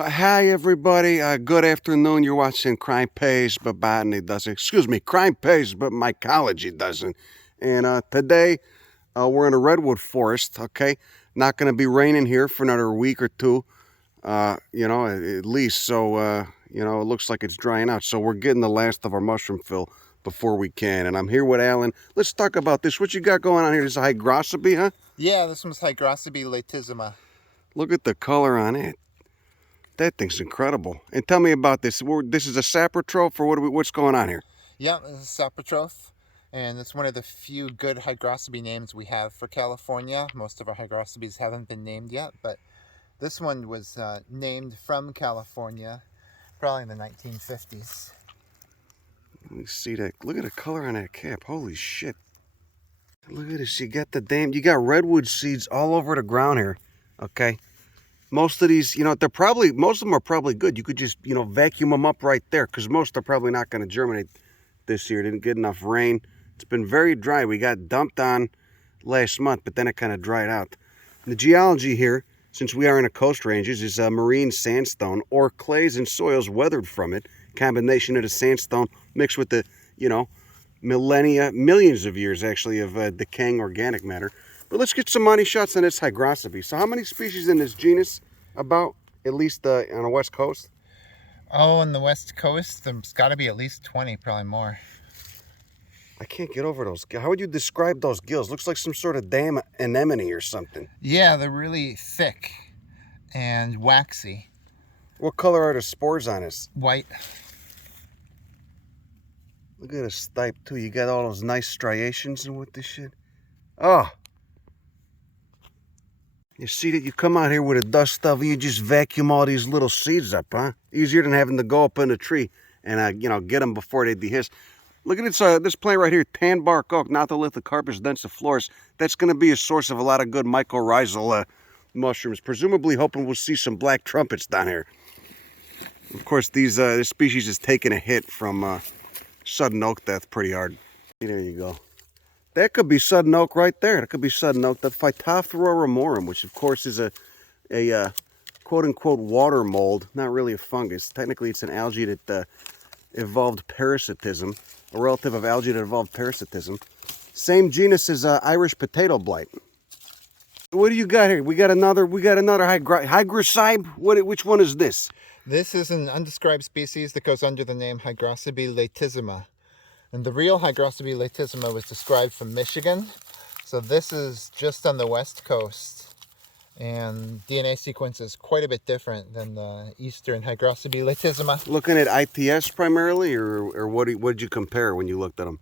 Hi everybody, good afternoon. You're watching Crime Pays but Botany Doesn't. Excuse me, Crime Pays but Mycology Doesn't. And today we're in a redwood forest, okay? Not going to be raining here for another week or two, at least. So, it looks like it's drying out. So we're getting the last of our mushroom fill before we can. And I'm here with Alan. Let's talk about this. What you got going on here? This is a Hygroscopy, huh? Yeah, this one's Hygroscopy latissima. Look at the color on it. That thing's incredible. And tell me about this. This is a saprotroph, or what's going on here? Yeah, this is saprotroph, and it's one of the few good hygroscopy names we have for California. Most of our hygroscopies haven't been named yet, but this one was named from California, probably in the 1950s. Let me see that. Look at the color on that cap. Holy shit. Look at this. You got redwood seeds all over the ground here. Okay. Most of these, most of them are probably good. You could just, vacuum them up right there because most are probably not going to germinate this year. Didn't get enough rain. It's been very dry. We got dumped on last month, but then it kind of dried out. The geology here, since we are in the coast ranges, is marine sandstone or clays and soils weathered from it. Combination of the sandstone mixed with the, millennia, millions of years actually of decaying organic matter. But let's get some money shots on this Hygroscopy. So how many species in this genus about, at least on the west coast? Oh, on the west coast, there's got to be at least 20, probably more. I can't get over those. How would you describe those gills? Looks like some sort of damn anemone or something. Yeah, they're really thick and waxy. What color are the spores on this? White. Look at the stipe too. You got all those nice striations and with this shit. Oh. You see that you come out here with a dust shovel, you just vacuum all these little seeds up, huh? Easier than having to go up in a tree and, get them before they dehisce. Look at this plant right here, tanbark oak, Notholithocarpus densiflorus. That's going to be a source of a lot of good mycorrhizal mushrooms. Presumably hoping we'll see some black trumpets down here. Of course, this species is taking a hit from sudden oak death pretty hard. There you go. That could be sudden oak right there. That could be sudden oak. The Phytophthora ramorum, which of course is a quote-unquote water mold, not really a fungus. Technically, it's an algae that evolved parasitism, a relative of algae that evolved parasitism. Same genus as Irish potato blight. What do you got here? We got another Hygrocybe. Which one is this? This is an undescribed species that goes under the name Hygroscopy latissima. And the real Hygroscopy latissima was described from Michigan. So this is just on the west coast. And DNA sequence is quite a bit different than the eastern Hygroscopy latissima. Looking at ITS primarily, or what did you compare when you looked at them?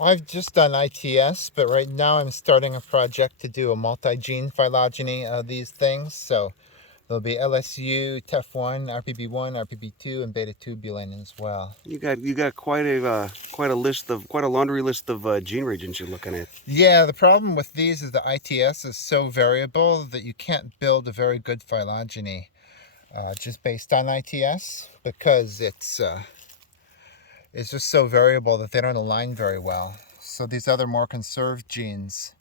I've just done ITS, but right now I'm starting a project to do a multi-gene phylogeny of these things. So there'll be LSU, TEF1, RPB1, RPB2, and beta-tubulin as well. You got quite a laundry list of gene regions you're looking at. Yeah, the problem with these is the ITS is so variable that you can't build a very good phylogeny just based on ITS because it's just so variable that they don't align very well. So these other more conserved genes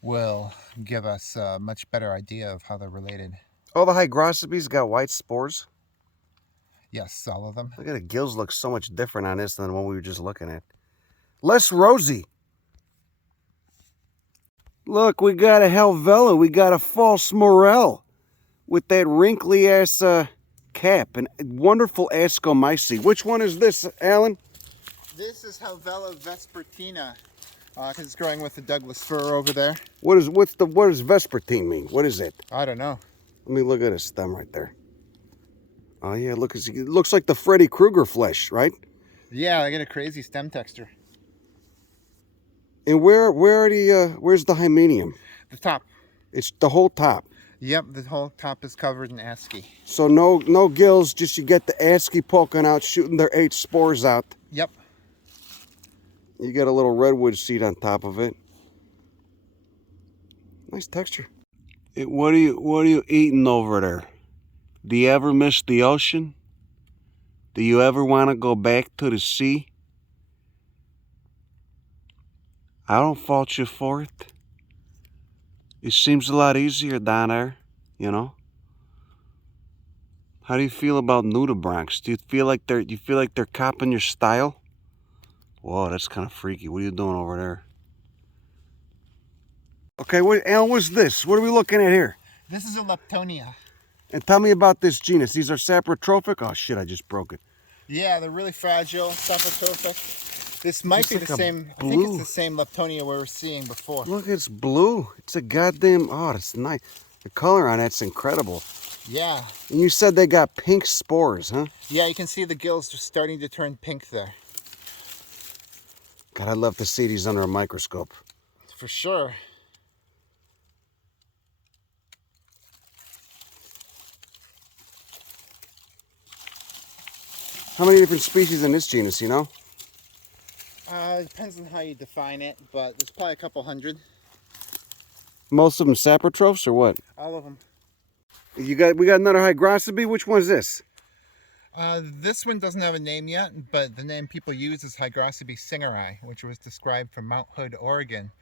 will give us a much better idea of how they're related. All the Hygroscopies got white spores? Yes, all of them. Look at the gills look so much different on this than the one we were just looking at. Less rosy. Look, we got a Helvella. We got a false morel with that wrinkly ass cap and wonderful ascomycete. Which one is this, Alan? This is Helvella vespertina because it's growing with the Douglas fir over there. What does vespertine mean? What is it? I don't know. Let me look at a stem right there. Oh yeah, look, it looks like the Freddy Krueger flesh, right? Yeah, I get a crazy stem texture. And where's the hymenium? The top. It's the whole top. Yep, the whole top is covered in asci. So no gills, just you get the asci poking out, shooting their 8 spores out. Yep. You got a little redwood seed on top of it. Nice texture. What are you eating over there? Do you ever miss the ocean? Do you ever want to go back to the sea? I don't fault you for it. It seems a lot easier down there, How do you feel about nudibranchs? Do you feel like they're copping your style? Whoa, that's kind of freaky. What are you doing over there? Okay, Alan, what's this? What are we looking at here? This is a Leptonia. And tell me about this genus. These are saprotrophic? Oh shit, I just broke it. Yeah, they're really fragile, saprotrophic. This might be like the a same. I think blue. it's the same Leptonia we were seeing before. Look, it's blue. It's a goddamn, oh, that's nice. The color on that's incredible. Yeah. And you said they got pink spores, huh? Yeah, you can see the gills just starting to turn pink there. God, I'd love to see these under a microscope. For sure. How many different species in this genus, you know? It depends on how you define it, but there's probably a couple hundred. Most of them saprotrophs or what? All of them. We got another Hygroscopy. Which one's this? This one doesn't have a name yet, but the name people use is Hygroscopy Singulari, which was described from Mount Hood, Oregon.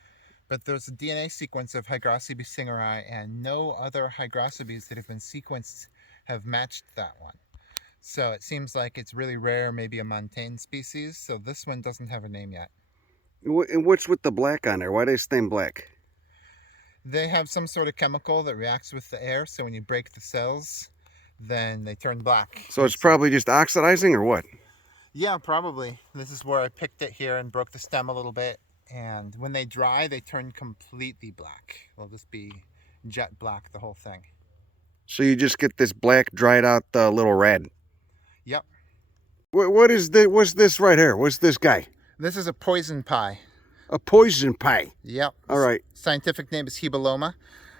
But there's a DNA sequence of Hygroscopy Singulari, and no other Hygroscopies that have been sequenced have matched that one. So it seems like it's really rare, maybe a montane species. So this one doesn't have a name yet. And what's with the black on there? Why do they stain black? They have some sort of chemical that reacts with the air. So when you break the cells, then they turn black. So it's probably just oxidizing or what? Yeah, probably. This is where I picked it here and broke the stem a little bit. And when they dry, they turn completely black. They'll just be jet black, the whole thing. So you just get this black dried out little rad. Yep. What's this right here? What's this guy? This is a poison pie. A poison pie. Yep. All right. Scientific name is Hebaloma.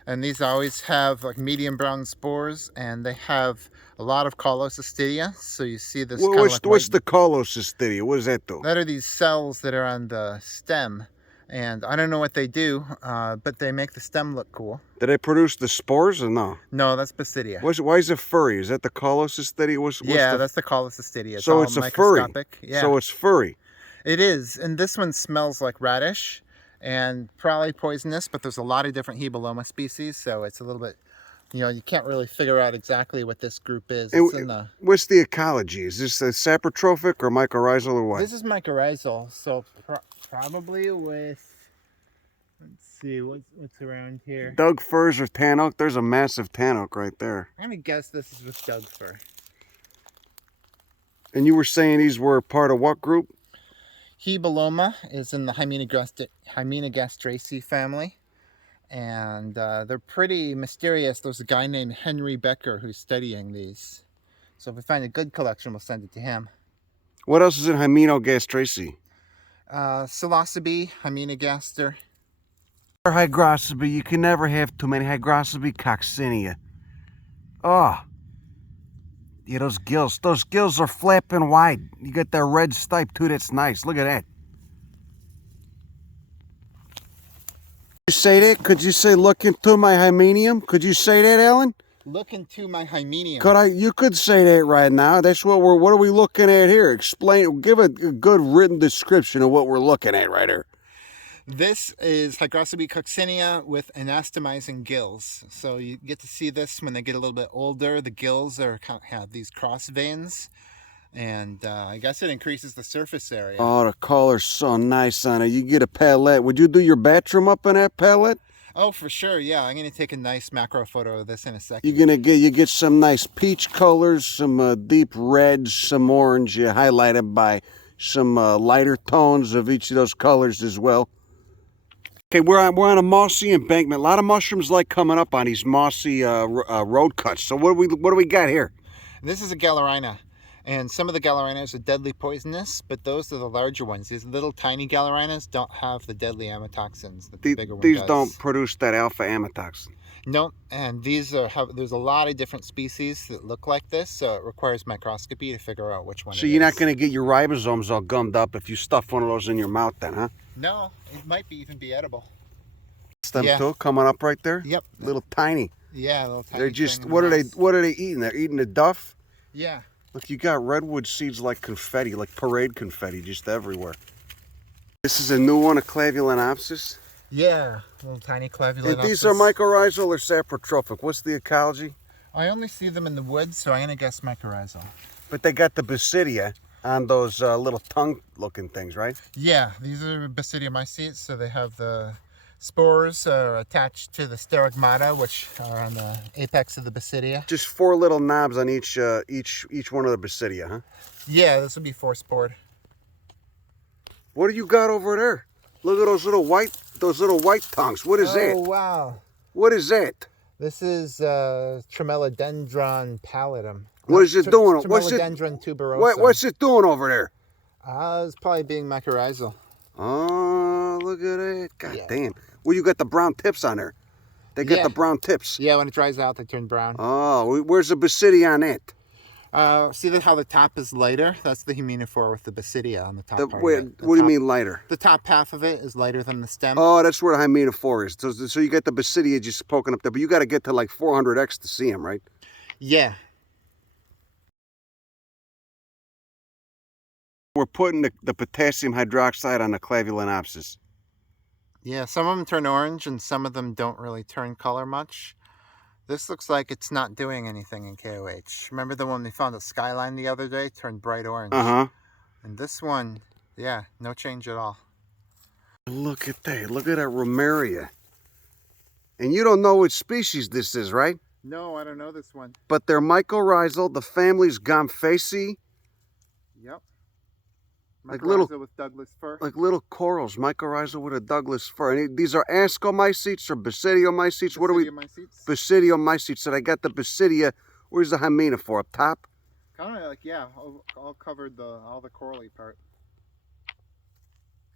And these always have like medium brown spores, and they have a lot of collocystidia. So you see this What's the collocystidia? What does that do? That are these cells that are on the stem. And I don't know what they do, but they make the stem look cool. Do they produce the spores or no? No, that's Basidia. Why is it furry? Is that the collocystidia? That's the collocystidia. So it's a furry. Yeah. So it's furry. It is, and this one smells like radish and probably poisonous, but there's a lot of different Hebaloma species, so it's a little bit, you can't really figure out exactly what this group is. What's the ecology? Is this a saprotrophic or mycorrhizal or what? This is mycorrhizal, so probably with, let's see, what's around here? Doug firs or tan oak? There's a massive tan oak right there. I'm going to guess this is with Doug fir. And you were saying these were part of what group? Hebaloma is in the Hymenegastraceae family, and they're pretty mysterious. There's a guy named Henry Becker who's studying these. So if we find a good collection, we'll send it to him. What else is in Hymenegastraceae? Psilocybe, Hymenegaster. Hygroscopy, you can never have too many. Hygroscopy coccinea. Oh. Yeah, those gills are flapping wide. You got that red stipe too, that's nice. Look at that. Could you say that? Could you say look into my hymenium? Could you say that, Alan? Look into my hymenium. You could say that right now. That's what are we looking at here? Explain, give a good written description of what we're looking at right here. This is Hygroscopy coccinea with anastomizing gills. So you get to see this when they get a little bit older. The gills have these cross veins, and I guess it increases the surface area. Oh, the color's so nice on it. You get a palette. Would you do your bathroom up in that palette? Oh, for sure. Yeah, I'm going to take a nice macro photo of this in a second. You get some nice peach colors, some deep reds, some orange. You highlight it by some lighter tones of each of those colors as well. Okay, we're on a mossy embankment. A lot of mushrooms like coming up on these mossy road cuts. So what do we got here? This is a Gallerina, and some of the Gallerinas are deadly poisonous, but those are the larger ones. These little tiny Gallerinas don't have the deadly amatoxins that the bigger one does. These don't produce that alpha amatoxin. No, and there's a lot of different species that look like this, so it requires microscopy to figure out which one it is. So you're not going to get your ribosomes all gummed up if you stuff one of those in your mouth then, huh? No, it might even be edible. Them too, coming up right there? Yep. Little tiny. Yeah, little tiny. They're just, what are they eating? They're eating the duff? Yeah. Look, you got redwood seeds like confetti, like parade confetti, just everywhere. This is a new one, a Clavulanopsis. Yeah, little tiny Clavulanopsis. And these are mycorrhizal or saprotrophic. What's the ecology? I only see them in the woods, so I'm going to guess mycorrhizal. But they got the basidia on those little tongue-looking things, right? Yeah, these are basidiomycetes, so they have the spores attached to the sterigmata, which are on the apex of the basidia. Just 4 little knobs on each one of the basidia, huh? Yeah, this would be 4-spored. What do you got over there? Look at those little white tongues. What is that? Oh, wow. What is that? This is Tremelodendron pallidum. What is it doing? Tremelodendron tuberosum. What's it doing over there? It's probably being mycorrhizal. Oh, look at it. God damn. Well, you got the brown tips on there. They got the brown tips. Yeah, when it dries out, they turn brown. Oh, where's the basidia on it? See how the top is lighter? That's the huminophore with the basidia on the top part Wait, of it. what do you mean lighter? The top half of it is lighter than the stem. Oh, that's where the huminophore is. So you got the basidia just poking up there, but you got to get to like 400x to see them, right? Yeah. We're putting the potassium hydroxide on the Clavulinopsis. Yeah, some of them turn orange and some of them don't really turn color much. This looks like it's not doing anything in KOH. Remember the one we found at Skyline the other day? Turned bright orange. Uh-huh. And this one, yeah, no change at all. Look at that. Look at that Romeria. And you don't know which species this is, right? No, I don't know this one. But they're mycorrhizal. The family's Gomphaceae. Yep. Like little, with Douglas fir. like little corals, mycorrhizal with a Douglas fir. And these are ascomycetes or basidiomycetes. What are we? Basidiomycetes. So I got the basidia. Where's the hymenophore? Up top? Kind of like, yeah, all covered all the corally part.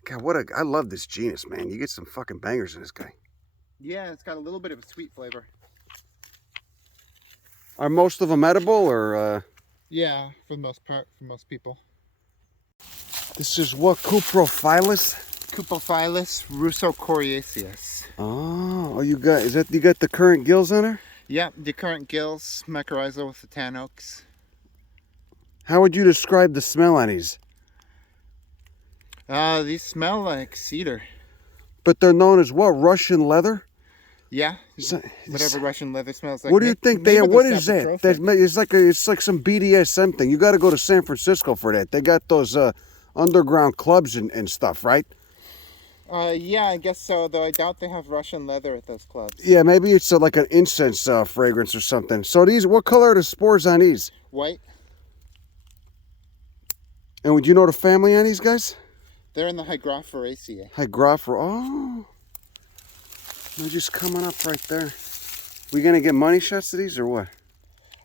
God, I love this genus, man. You get some fucking bangers in this guy. Yeah, it's got a little bit of a sweet flavor. Are most of them edible or? Yeah, for the most part, for most people. This is what, Cuprophilus? Cuprophilus russocoriaceus. Oh, you got the current gills on her? Yep, the current gills, mycorrhizal with the tan oaks. How would you describe the smell on these? These smell like cedar. But they're known as what? Russian leather? Yeah, whatever Russian leather smells like. What do you think they are? What is that? It's like some BDSM thing. You got to go to San Francisco for that. They got those underground clubs and stuff, right? Yeah, I guess so, though I doubt they have Russian leather at those clubs. Yeah, maybe it's like an incense fragrance or something. So what color are the spores on these? White. And would you know the family on these guys? They're in the Hygropheraceae. Oh. They're just coming up right there. We gonna get money shots of these or what?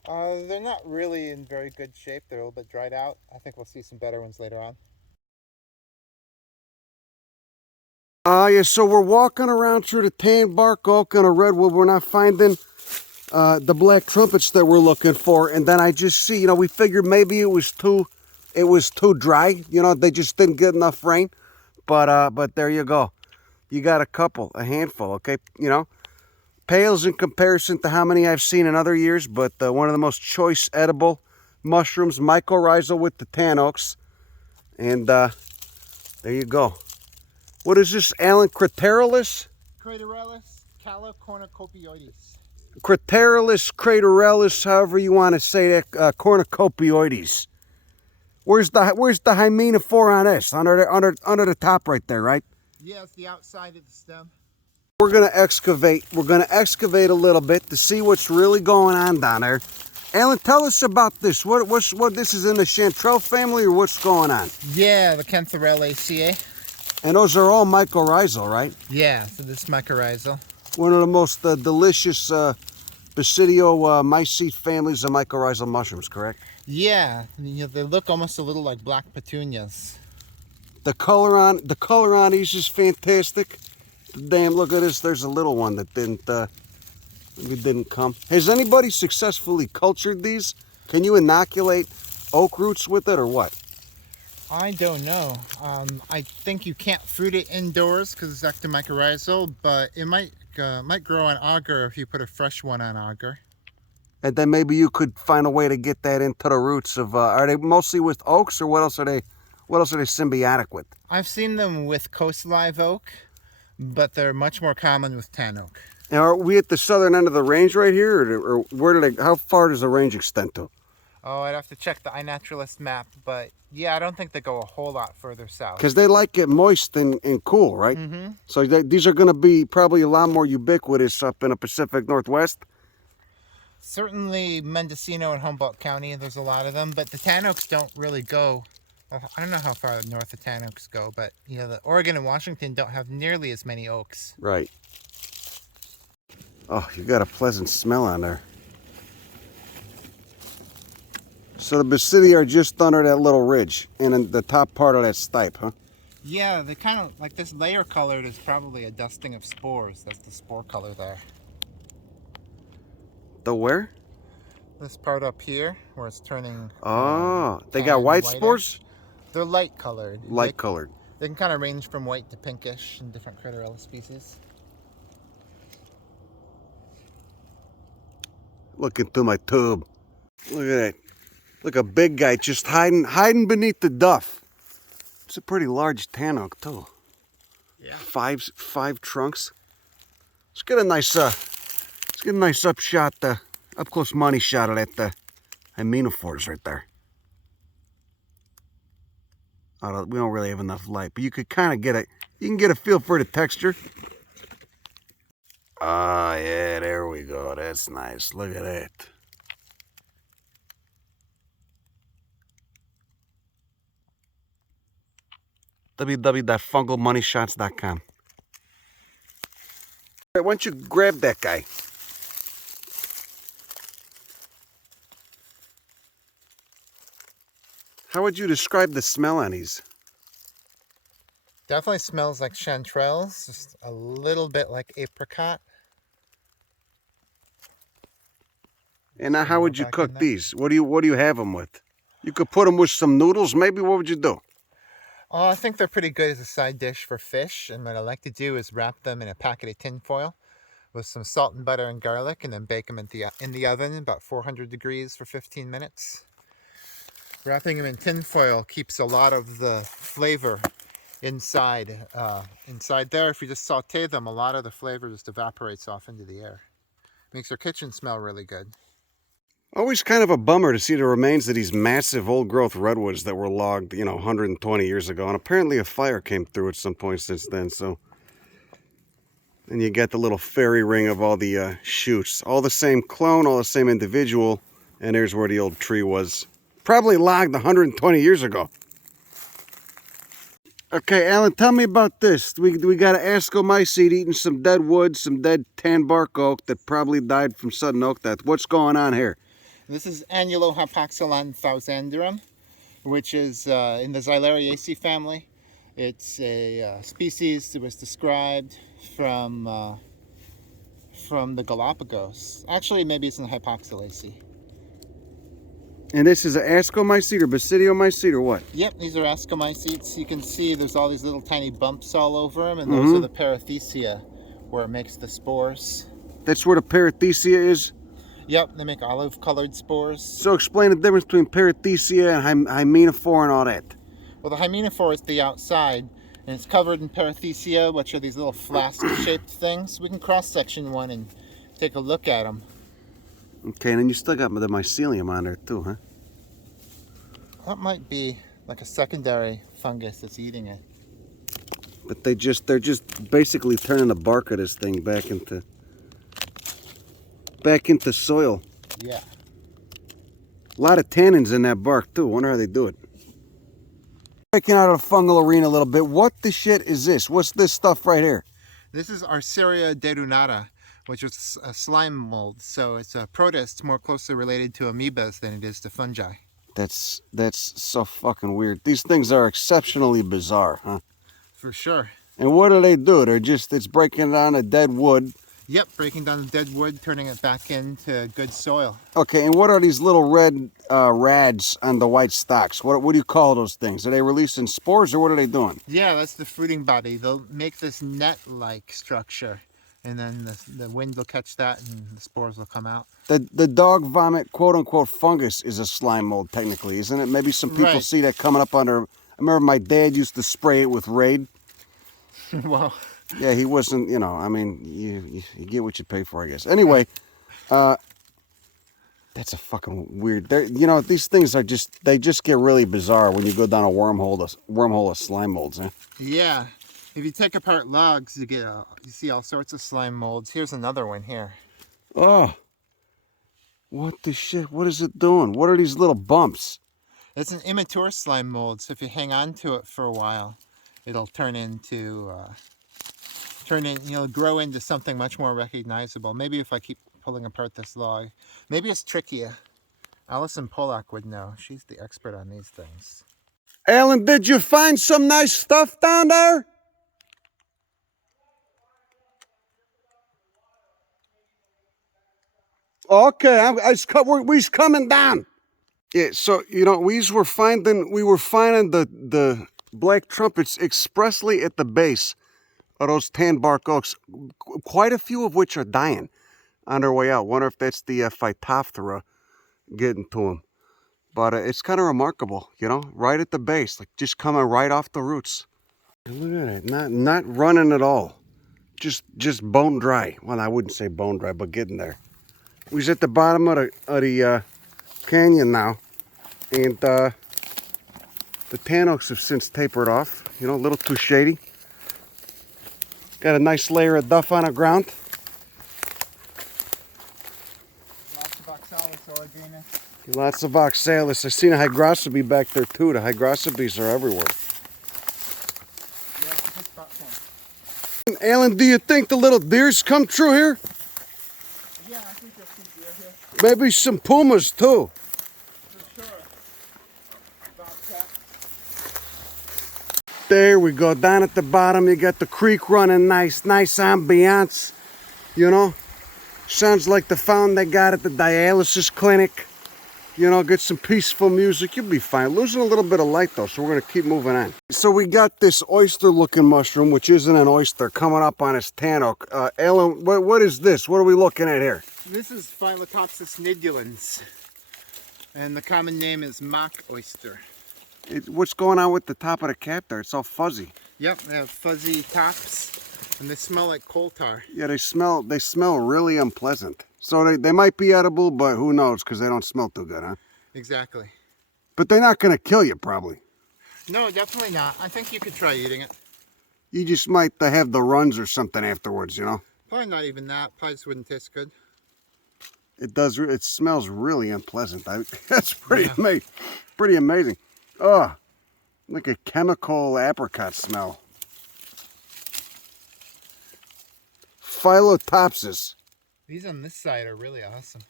They're not really in very good shape. They're a little bit dried out. I think we'll see some better ones later on. Yeah, so we're walking around through the tanbark, oak, and a redwood. We're not finding the black trumpets that we're looking for. And then I just see, we figured maybe it was too dry. They just didn't get enough rain. But there you go. You got a handful, okay? Pales in comparison to how many I've seen in other years, but one of the most choice edible mushrooms, mycorrhizal with the tan oaks. And there you go. What is this, Alan? Craterellus? Craterellus, calicornucopioides. Craterellus, however you want to say that, cornucopioides. Where's the hymenophore on this? Under the top right there, right? Yeah, it's the outside of the stem. We're gonna excavate. We're gonna excavate a little bit to see what's really going on down there. Alan, tell us about this. What this is in the chanterelle family or what's going on? Yeah, the Cantharellaceae. And those are all mycorrhizal, right? Yeah, so this is mycorrhizal. One of the most delicious basidiomycete families of mycorrhizal mushrooms, correct? Yeah, they look almost a little like black petunias. The color on these is fantastic. Damn, look at this. There's a little one that didn't come. Has anybody successfully cultured these? Can you inoculate oak roots with it or what? I don't know. I think you can't fruit it indoors because it's ectomycorrhizal, but it might grow on agar if you put a fresh one on agar. And then maybe you could find a way to get that into the roots of. Are they mostly with oaks, or what else are they symbiotic with? I've seen them with coast live oak, but they're much more common with tan oak. Now, are we at the southern end of the range right here, or where did how far does the range extend to? Oh, I'd have to check the iNaturalist map, but yeah, I don't think they go a whole lot further south. Because they like it moist and cool, right? Mm-hmm. So these are going to be probably a lot more ubiquitous up in the Pacific Northwest. Certainly Mendocino and Humboldt County, there's a lot of them, but the tan oaks don't really go. I don't know how far north the tan oaks go, but you know, the Oregon and Washington don't have nearly as many oaks. Right. Oh, you got a pleasant smell on there. So the Basidia are just under that little ridge and in the top part of that stipe, huh? Yeah, they kind of like this layer colored is probably a dusting of spores. That's the spore color there. The where? This part up here where it's turning. Oh, they tan got white whitish. spores? They're light colored. Light colored. They can kind of range from white to pinkish in different Craterellus species. Looking through my tube. Look at that. Look, a big guy just hiding beneath the duff. It's a pretty large tan oak too. Yeah. Five trunks. Let's get a nice up close money shot of that hymenophores right there. We don't really have enough light, but you could kind of you can get a feel for the texture. Ah, yeah, there we go. That's nice. Look at that. www.fungalmoneyshots.com. Why don't you grab that guy? How would you describe the smell on these? Definitely smells like chanterelles, just a little bit like apricot. And now, how would you cook these? What do you have them with? You could put them with some noodles, maybe. What would you do? Oh, I think they're pretty good as a side dish for fish. And what I like to do is wrap them in a packet of tin foil with some salt and butter and garlic, and then bake them in the oven about 400 degrees for 15 minutes. Wrapping them in tin foil keeps a lot of the flavor inside. Inside there, if you just saute them, a lot of the flavor just evaporates off into the air. Makes your kitchen smell really good. Always kind of a bummer to see the remains of these massive old-growth redwoods that were logged, 120 years ago. And apparently a fire came through at some point since then, so... And you get the little fairy ring of all the shoots. All the same clone, all the same individual. And there's where the old tree was. Probably logged 120 years ago. Okay, Alan, tell me about this. We got an ascomycete eating some dead wood, some dead tanbark oak that probably died from sudden oak death. What's going on here? This is Annulohypoxylon thousandrum, which is in the Xylariaceae family. It's a species that was described from the Galapagos. Actually, maybe it's in the Hypoxylaceae. And this is an ascomycete or basidiomycete or what? Yep, these are ascomycetes. You can see there's all these little tiny bumps all over them, and those are the perithecia where it makes the spores. That's where the perithecia is? Yep, they make olive-colored spores. So explain the difference between perithecia and hymenophore and all that. Well, the hymenophore is the outside, and it's covered in perithecia, which are these little flask-shaped things. We can cross-section one and take a look at them. Okay, and then you still got the mycelium on there too, huh? That might be like a secondary fungus that's eating it. But they're just basically turning the bark of this thing back into soil. Yeah. A lot of tannins in that bark too. Wonder how they do it. Breaking out of the fungal arena a little bit. What the shit is this? What's this stuff right here? This is Arceria dedunata, which is a slime mold. So it's a protist more closely related to amoebas than it is to fungi. That's so fucking weird. These things are exceptionally bizarre, huh? For sure. And what do? It's breaking down a dead wood. Yep, breaking down the dead wood, turning it back into good soil. Okay, and what are these little red rads on the white stalks? What do you call those things? Are they releasing spores or what are they doing? Yeah, that's the fruiting body. They'll make this net-like structure, and then the wind will catch that and the spores will come out. The dog vomit, quote-unquote, fungus is a slime mold, technically, isn't it? Maybe some people see that coming up under... I remember my dad used to spray it with Raid. Well, Yeah, he wasn't, you know, I mean, you get what you pay for, I guess. Anyway, that's a fucking weird, you know, these things are just, they just get really bizarre when you go down a wormhole of slime molds, eh? Yeah. If you take apart logs, you get you see all sorts of slime molds. Here's another one here. Oh, what the shit? What is it doing? What are these little bumps? It's an immature slime mold, so if you hang on to it for a while, it'll you'll grow into something much more recognizable. Maybe if I keep pulling apart this log. Maybe it's Trichia. Alison Pollock would know. She's the expert on these things. Alan, did you find some nice stuff down there? Okay, we's coming down. Yeah, so you know we were finding the black trumpets expressly at the base of those tanbark oaks. Quite a few of which are dying on their way out. Wonder if that's the Phytophthora getting to them. But it's kind of remarkable, you know, right at the base, like just coming right off the roots. Look at it, not running at all, just bone dry. Well, I wouldn't say bone dry, but getting there. We was at the bottom of the canyon now, and the tan oaks have since tapered off. You know, a little too shady. Got a nice layer of duff on the ground. Lots of oxalis origina. Lots of oxalis. I seen a hygroscopy back there too. The hygroscopies are everywhere. Yeah, it's a good spot for them. Alan, do you think the little deers come true here? Yeah, I think you'll see deer here. Maybe some pumas too. For sure. Bobcat. There we go. Down at the bottom, you got the creek running nice ambiance. You know, sounds like the fountain they got at the dialysis clinic. You know, get some peaceful music. You'll be fine. Losing a little bit of light though, so we're gonna keep moving on. So we got this oyster-looking mushroom, which isn't an oyster, coming up on his tan oak. Alan, what is this? What are we looking at here? This is Phylocopsis Nebulans, and the common name is mock oyster. What's going on with the top of the cap there? It's all fuzzy. Yep, they have fuzzy tops, and they smell like coal tar. Yeah, they smell really unpleasant. So they might be edible, but who knows, because they don't smell too good, huh? Exactly. But they're not going to kill you, probably. No, definitely not. I think you could try eating it. You just might have the runs or something afterwards, you know? Probably not even that. Probably just wouldn't taste good. It does. It smells really unpleasant. That's pretty amazing. Oh, like a chemical apricot smell. Phylocopsis. These on this side are really awesome.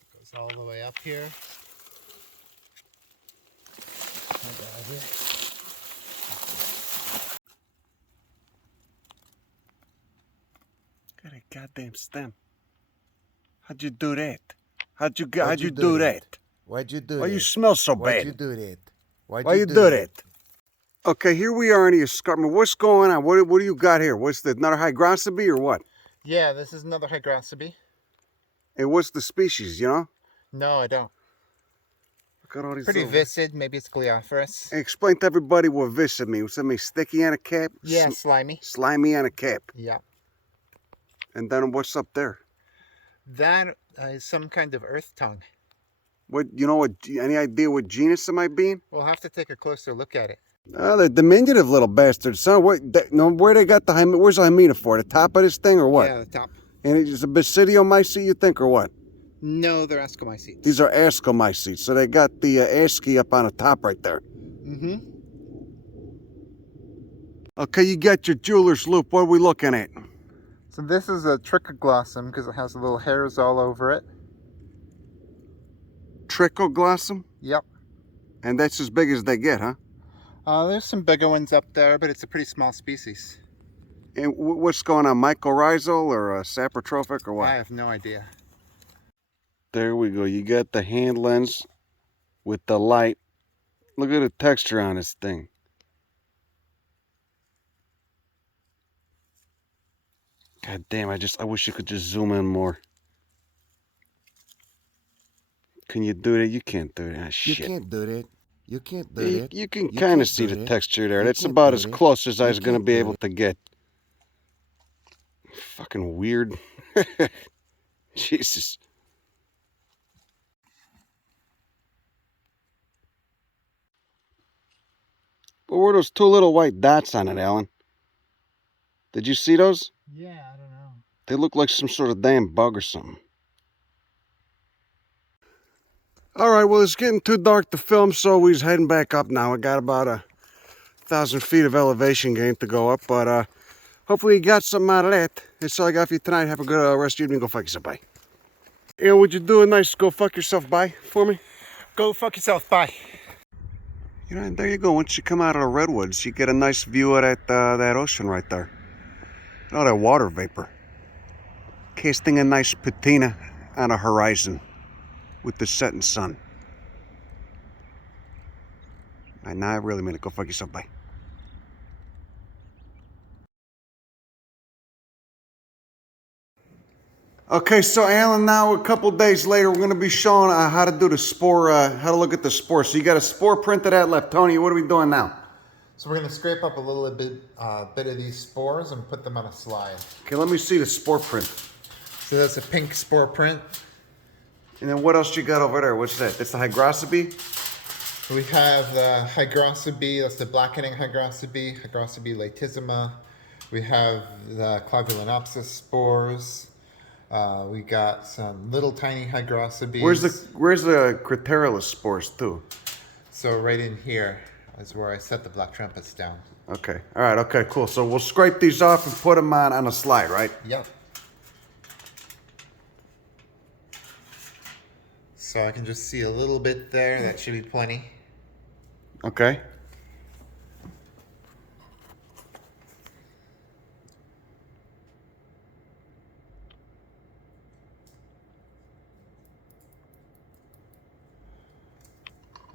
It goes all the way up here. Got a goddamn stem. How'd you do that? How'd you do that? Why'd you do that? Why you smell so bad? Why'd you do that? Why you do that? Okay, here we are in the escarpment. What's going on? What do you got here? What's the another hygroscopy or what? Yeah, this is another hygroscopy. And what's the species, you know? No, I don't. Look at all these Pretty little... viscid. Maybe it's Gliophorus. Hey, explain to everybody what viscid means. Something sticky on a cap? Yeah, slimy. Slimy on a cap. Yeah. And then what's up there? That is some kind of earth tongue. What, you know what, any idea what genus it might be in? We'll have to take a closer look at it. Oh, they're diminutive little bastards. So where they got the where's the hymena for? The top of this thing or what? Yeah, the top. And it's a basidiomycete, you think, or what? No, they're ascomycetes. These are ascomycetes. So they got the asci up on the top right there. Mm-hmm. Okay, you got your jeweler's loop. What are we looking at? So this is a Trichoglossum because it has little hairs all over it. Trichoglossum? Yep. And that's as big as they get, huh? There's some bigger ones up there, but it's a pretty small species. And what's going on, mycorrhizal or saprotrophic or what? I have no idea. There we go. You got the hand lens with the light. Look at the texture on this thing. God damn, I wish you could just zoom in more. Can you do that? You can't do that. Ah, shit. You can't do that. You can't do that. You can You kind of can't see do the that. texture there. You That's can't about do as that. close as I You was going to can't be do able that. to get. Fucking weird. Jesus. What were those two little white dots on it, Alan? Did you see those? Yeah, I don't know. They look like some sort of damn bug or something. Alright, well, it's getting too dark to film, so we're heading back up now. I got about 1,000 feet of elevation gain to go up, but hopefully you got something out of that. That's all I got for you tonight. Have a good rest of your evening. Go fuck yourself. Bye. And would you do a nice go fuck yourself bye for me? Go fuck yourself. Bye. You know, and there you go. Once you come out of the redwoods, you get a nice view of that ocean right there. Oh, that water vapor. Casting a nice patina on a horizon with the setting sun. And now I really mean it. Go fuck yourself. Bye. Okay, so Alan, now a couple days later, we're going to be showing how to do the spore, how to look at the spore. So you got a spore print of that left. Tony, what are we doing now? So we're going to scrape up a little bit of these spores and put them on a slide. Okay, let me see the spore print. So that's a pink spore print. And then what else you got over there? What's that? That's the Hygroscopy? We have the Hygrocybe, that's the blackening Hygrocybe, Hygrocybe latissima. We have the Clavulinopsis spores. We got some little tiny Hygrocybes. Where's the Craterellus spores too? So right in here is where I set the black trumpets down. Okay. All right. Okay. Cool. So we'll scrape these off and put them on a slide, right? Yep. So I can just see a little bit there. That should be plenty. Okay.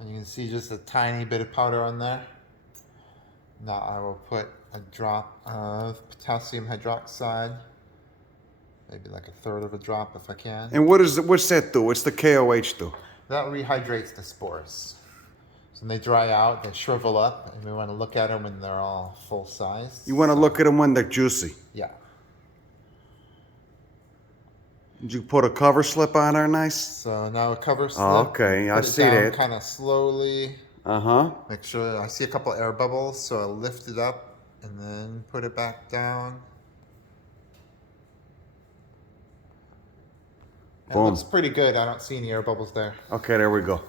And you can see just a tiny bit of powder on there. Now I will put a drop of potassium hydroxide, maybe like a third of a drop if I can. And what's that do? What's the KOH do? That rehydrates the spores. So when they dry out, they shrivel up, and we want to look at them when they're all full size. You want to look at them when they're juicy. Yeah. Did you put a cover slip on there nice? So now a cover slip. Oh, okay, I see that. Kind of slowly. Uh-huh. Make sure I see a couple air bubbles, so I'll lift it up and then put it back down. It Boom. looks pretty good. I don't see any air bubbles there. Okay, there we go.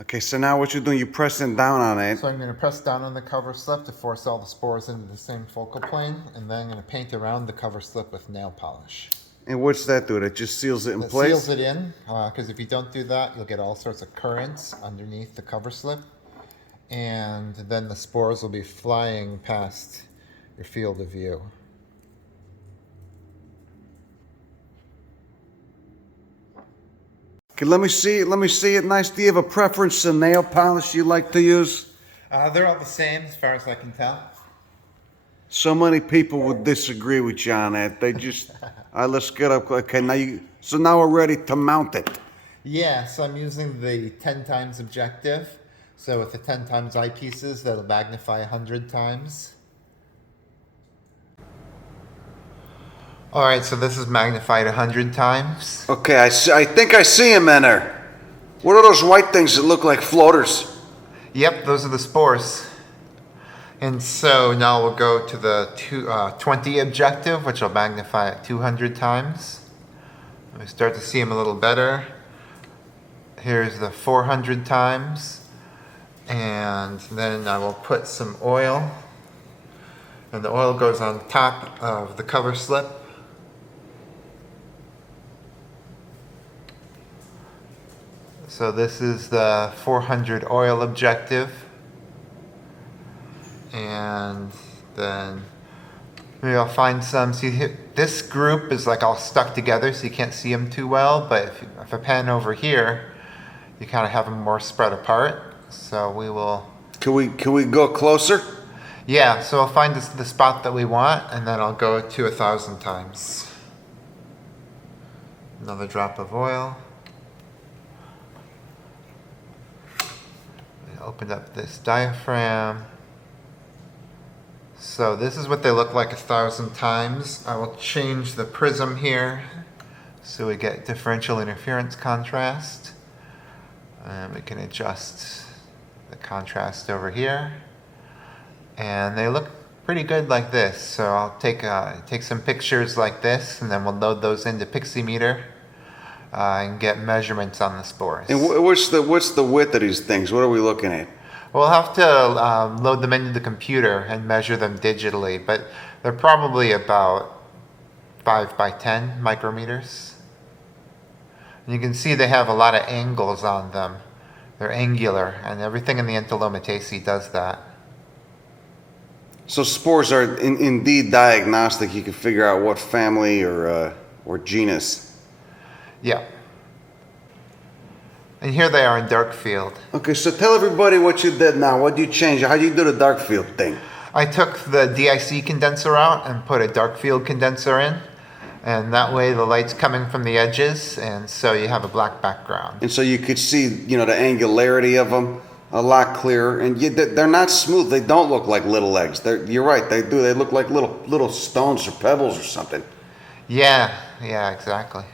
Okay, so now what you're doing, you're pressing down on it. So I'm going to press down on the cover slip to force all the spores into the same focal plane, and then I'm going to paint around the cover slip with nail polish. And what's that do? That just seals it in place? Seals it in, because if you don't do that, you'll get all sorts of currents underneath the cover slip, and then the spores will be flying past your field of view. Okay, let me see it nice. Do you have a preference to nail polish you like to use? They're all the same as far as I can tell. So many people would disagree with you on that. They just, all right, let's get up. Okay, now we're ready to mount it. Yeah, so I'm using the 10 times objective. So with the 10 times eyepieces, that'll magnify 100 times. All right, so this is magnified 100 times. Okay, I think I see them in there. What are those white things that look like floaters? Yep, those are the spores. And so now we'll go to the 20 objective, which will magnify it 200 times. We start to see them a little better. Here's the 400 times. And then I will put some oil. And the oil goes on top of the cover slip. So this is the 400 oil objective. And then maybe I'll find some. See, this group is like all stuck together, so you can't see them too well. But if I pan over here, you kind of have them more spread apart. So we will. Can we go closer? Yeah. So I'll find the spot that we want, and then I'll go to 1,000 times. Another drop of oil. Opened up this diaphragm. So this is what they look like 1,000 times. I will change the prism here so we get differential interference contrast. And we can adjust the contrast over here. And they look pretty good like this. So I'll take some pictures like this, and then we'll load those into Piximeter and get measurements on the spores. And what's the width of these things? What are we looking at? We'll have to load them into the computer and measure them digitally, but they're probably about 5 by 10 micrometers. And you can see they have a lot of angles on them. They're angular, and everything in the Entomometaceae does that. So spores are indeed diagnostic. You can figure out what family or genus. Yeah. And here they are in dark field. Okay, so tell everybody what you did now. What did you change? How do you do the dark field thing? I took the DIC condenser out and put a dark field condenser in. And that way the light's coming from the edges, and so you have a black background. And so you could see, the angularity of them a lot clearer. And they're not smooth. They don't look like little eggs. You're right. They do. They look like little stones or pebbles or something. Yeah, exactly.